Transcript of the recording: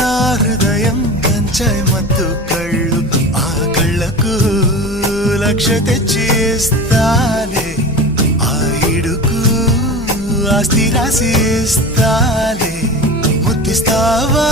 నా హృదయం కంచాయ్ మత్తు కళ్ళు ఆ కళ్ళకు లక్ష తెచ్చి ఇస్తాలే ఆ ఇడుకు ఆస్తి రాసి ఇస్తాలే ముద్దిస్తావా